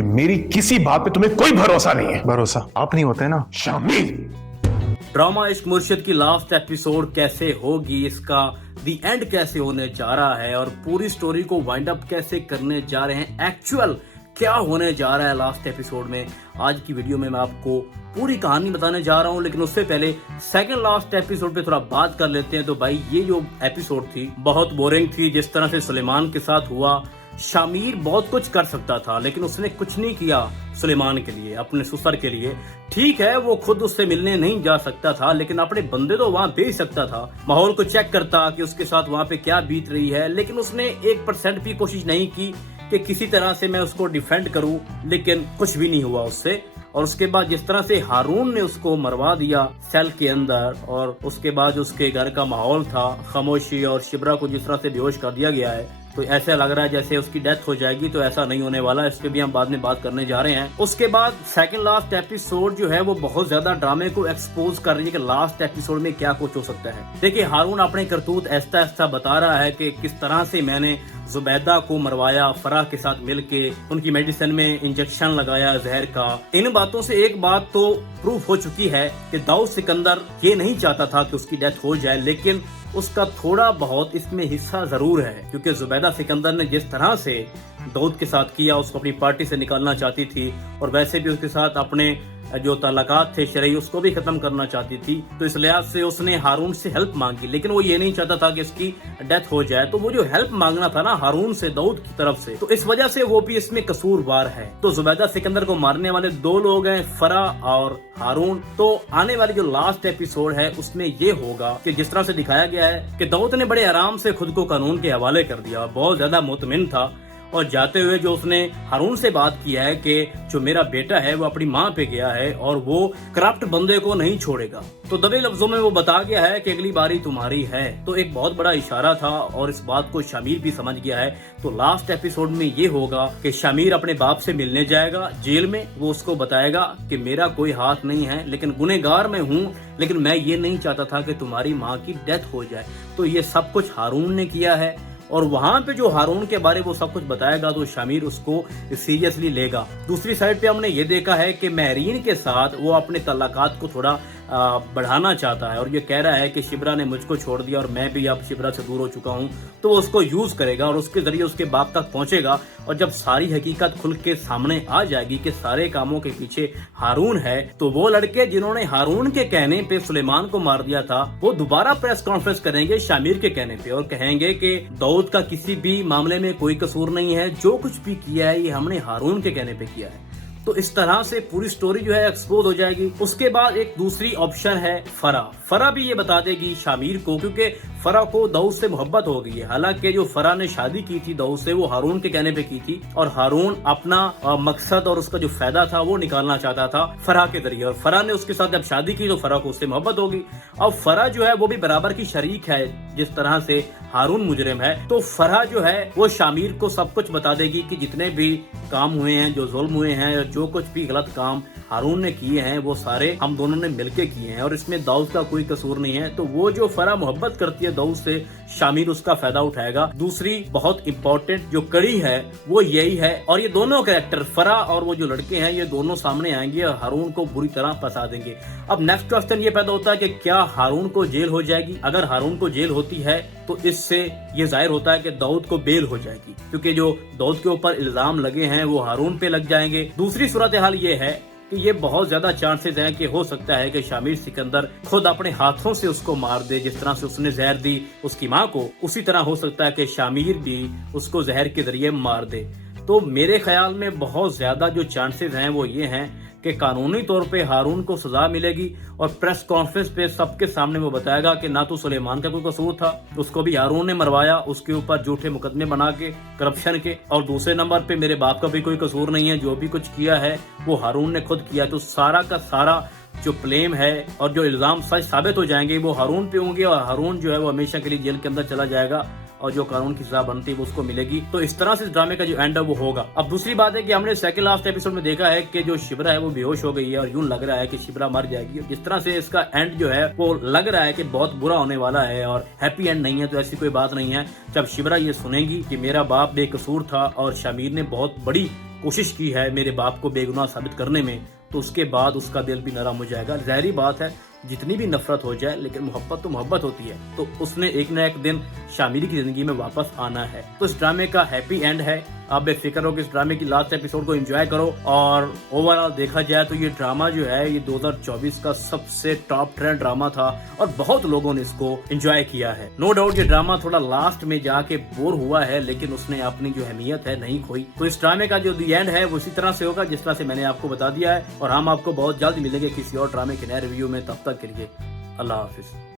कि मेरी किसी बात पे तुम्हें कोई भरोसा नहीं है। भरोसा आप नहीं होते ना शामिर। ड्रामा इश्क मुर्शिद की लास्ट एपिसोड कैसे होगी, इसका दी एंड कैसे होने जा रहा है और पूरी स्टोरी को वाइंड अप कैसे करने जा रहे हैं, एक्चुअल क्या होने जा रहा है लास्ट एपिसोड में, आज की वीडियो में मैं आपको पूरी कहानी बताने जा रहा हूं। लेकिन उससे पहले सेकंड लास्ट एपिसोड पे थोड़ा बात कर लेते हैं। तो भाई ये जो एपिसोड थी बहुत बोरिंग थी। जिस तरह से सुलेमान के साथ हुआ, शामिर बहुत कुछ कर सकता था लेकिन उसने कुछ नहीं किया सुलेमान के लिए, अपने ससुर के लिए। ठीक है वो खुद उससे मिलने नहीं जा सकता था लेकिन अपने बंदे तो वहां भेज सकता था, माहौल को चेक करता कि उसके साथ वहां पे क्या बीत रही है। लेकिन उसने 1% भी कोशिश नहीं की कि किसी तरह से मैं उसको डिफेंड करूं, लेकिन कुछ भी नहीं हुआ उससे। और उसके बाद जिस तरह से हारून ने उसको मरवा दिया सेल के अंदर, और उसके बाद उसके घर का माहौल था खामोशी, और शिब्रा को जिस तरह से बेहोश कर दिया गया है, तो ऐसा लग रहा है जैसे उसकी डेथ हो जाएगी। तो ऐसा नहीं होने वाला, इसके भी हम बाद में बात करने जा रहे हैं। उसके बाद सेकंड लास्ट एपिसोड जो है वो बहुत ज्यादा ड्रामे को एक्सपोज कर रही है कि लास्ट एपिसोड में क्या कुछ हो सकता है। देखिए हारून अपने करतूत ऐसा ऐसा बता रहा है कि किस तरह से मैंने जुबैदा को मरवाया, फराह के साथ मिलके उनकी मेडिसिन में इंजेक्शन लगाया जहर का। इन बातों से एक बात तो प्रूफ हो चुकी है कि दाऊद सिकंदर ये नहीं चाहता था कि उसकी डेथ हो जाए, लेकिन उसका थोड़ा बहुत इसमें हिस्सा जरूर है, क्योंकि जुबैदा सिकंदर ने जिस तरह से दाऊद के साथ किया, उसको अपनी पार्टी से निकालना चाहती थी और वैसे भी उसके साथ अपने जो तलाकात थे शरई उसको भी खत्म करना चाहती थी। तो इस लिहाज से उसने हारून से हेल्प मांगी, लेकिन वो ये नहीं चाहता था कि इसकी डेथ हो जाए। तो वो जो हेल्प मांगना था ना हारून से दाऊद की तरफ से, तो इस वजह से वो भी इसमें कसूरवार है। तो जुबैदा सिकंदर को मारने वाले 2 लोग हैं, फराह और हारून। तो आने वाली जो लास्ट एपिसोड है उसमें ये होगा कि जिस तरह से दिखाया गया है कि दाऊद ने बड़े आराम से खुद को कानून के हवाले कर दिया, बहुत ज्यादा मुतमिन था। और जाते हुए जो उसने हारून से बात किया है कि जो मेरा बेटा है वो अपनी माँ पे गया है और वो करप्ट बंदे को नहीं छोड़ेगा, तो दबे लफ्जों में वो बता गया है कि अगली बारी तुम्हारी है। तो एक बहुत बड़ा इशारा था और इस बात को शामिर भी समझ गया है। तो लास्ट एपिसोड में ये होगा कि शामिर अपने बाप से मिलने जाएगा जेल में। वो उसको बताएगा कि मेरा कोई हाथ नहीं है, लेकिन गुनहगार मैं हूँ, लेकिन मैं ये नहीं चाहता था कि तुम्हारी माँ की डेथ हो जाए। तो ये सब कुछ हारून ने किया है और वहां पे जो हारून के बारे वो सब कुछ बताएगा तो शामिर उसको सीरियसली लेगा। दूसरी साइड पे हमने ये देखा है कि महरीन के साथ वो अपने तलाकात को थोड़ा बढ़ाना चाहता है और ये कह रहा है कि शिब्रा ने मुझको छोड़ दिया और मैं भी अब शिब्रा से दूर हो चुका हूँ। तो वो उसको यूज करेगा और उसके जरिए उसके बाप तक पहुंचेगा। और जब सारी हकीकत खुल के सामने आ जाएगी कि सारे कामों के पीछे हारून है, तो वो लड़के जिन्होंने हारून के कहने पे सुलेमान को मार दिया था वो दोबारा प्रेस कॉन्फ्रेंस करेंगे शामिर के कहने पे और कहेंगे कि दाऊद का किसी भी मामले में कोई कसूर नहीं है, जो कुछ भी किया है ये हमने हारून के कहने पे किया है। तो इस तरह से पूरी स्टोरी जो है एक्सपोज हो जाएगी। उसके बाद एक दूसरी ऑप्शन है फराह भी ये बता देगी शामिर को, क्योंकि फराह को दाऊद से मोहब्बत हो गई है। हालांकि जो फराह ने शादी की थी दाऊद से वो हारून के कहने पे की थी और हारून अपना मकसद और उसका जो फायदा था वो निकालना चाहता था फराह के जरिए, और फराह ने उसके साथ जब शादी की तो फराह को उससे मोहब्बत होगी। अब फराह जो है वो भी बराबर की शरीक है, जिस तरह से हारून मुजरिम है। तो फराह जो है वो शामिर को सब कुछ बता देगी कि जितने भी काम हुए हैं, जो जुल्म हुए हैं, जो कुछ भी गलत काम हारून ने किए हैं वो सारे हम दोनों ने मिलके किए हैं और इसमें दाऊद का कोई कसूर नहीं है। तो वो जो फराह मोहब्बत करती है दाऊद से, शामिर उसका फायदा उठाएगा। दूसरी बहुत इंपॉर्टेंट जो कड़ी है वो यही है, और ये दोनों कैरेक्टर फराह और वो जो लड़के हैं ये दोनों सामने आएंगे और हारून को बुरी तरह फंसा देंगे। अब नेक्स्ट क्वेश्चन ये पैदा होता है कि क्या हारून को जेल हो जाएगी? अगर हारून को जेल होती है तो इससे ये जाहिर होता है कि दाऊद को बेल हो जाएगी, क्योंकि जो दाऊद के ऊपर इल्जाम लगे हैं वो हारून पे लग जाएंगे। दूसरी सूरत हाल ये है कि ये बहुत ज्यादा चांसेस हैं कि हो सकता है कि शामिर सिकंदर खुद अपने हाथों से उसको मार दे। जिस तरह से उसने जहर दी उसकी माँ को, उसी तरह हो सकता है कि शामिर भी उसको जहर के जरिए मार दे। तो मेरे ख्याल में बहुत ज्यादा जो चांसेस हैं वो ये हैं कि कानूनी तौर पे हारून को सजा मिलेगी और प्रेस कॉन्फ्रेंस पे सबके सामने वो बताएगा कि ना तो सुलेमान का कोई कसूर था, उसको भी हारून ने मरवाया, उसके ऊपर झूठे मुकदमे बना के करप्शन के, और दूसरे नंबर पे मेरे बाप का भी कोई कसूर नहीं है, जो भी कुछ किया है वो हारून ने खुद किया। तो सारा का सारा जो क्लेम है और जो इल्जाम सच साबित हो जाएंगे वो हारून पे होंगे और हारून जो है वो हमेशा के लिए जेल के अंदर चला जाएगा और जो कानून की सजा बनती है वो उसको मिलेगी। तो इस तरह से इस ड्रामे का जो एंड है वो होगा। अब दूसरी बात है कि हमने सेकंड लास्ट एपिसोड में देखा है कि जो शिब्रा है वो बेहोश हो गई है और यूं लग रहा है कि शिब्रा मर जाएगी। जिस तरह से इसका एंड जो है वो लग रहा है कि बहुत बुरा होने वाला है और हैप्पी एंड नहीं है, तो ऐसी कोई बात नहीं है। जब शिब्रा ये सुनेगी कि मेरा बाप बेकसूर था और शामिर ने बहुत बड़ी कोशिश की है मेरे बाप को बेगुनाह साबित करने में, तो उसके बाद उसका दिल भी नरम हो जाएगा। ज़ाहिरी बात है, जितनी भी नफरत हो जाए लेकिन मोहब्बत तो मोहब्बत होती है, तो उसने एक ना एक दिन शामिरी की जिंदगी में वापस आना है। तो इस ड्रामे का हैप्पी एंड है। आप बेफिक्र हो कि इस ड्रामे की लास्ट एपिसोड को एंजॉय करो। और ओवरऑल देखा जाए तो ये ड्रामा जो है ये 2024 का सबसे टॉप ट्रेंड ड्रामा था और बहुत लोगों ने इसको एंजॉय किया है। नो डाउट ये ड्रामा थोड़ा लास्ट में जाके बोर हुआ है, लेकिन उसने अपनी जो अहमियत है नहीं खोई। तो इस ड्रामे का जो दी एंड है वो इसी तरह से होगा जिस तरह से मैंने आपको बता दिया है। और हम आपको बहुत जल्द मिलेंगे किसी और ड्रामे के नए रिव्यू में। तब तक के लिए अल्लाह हाफिज।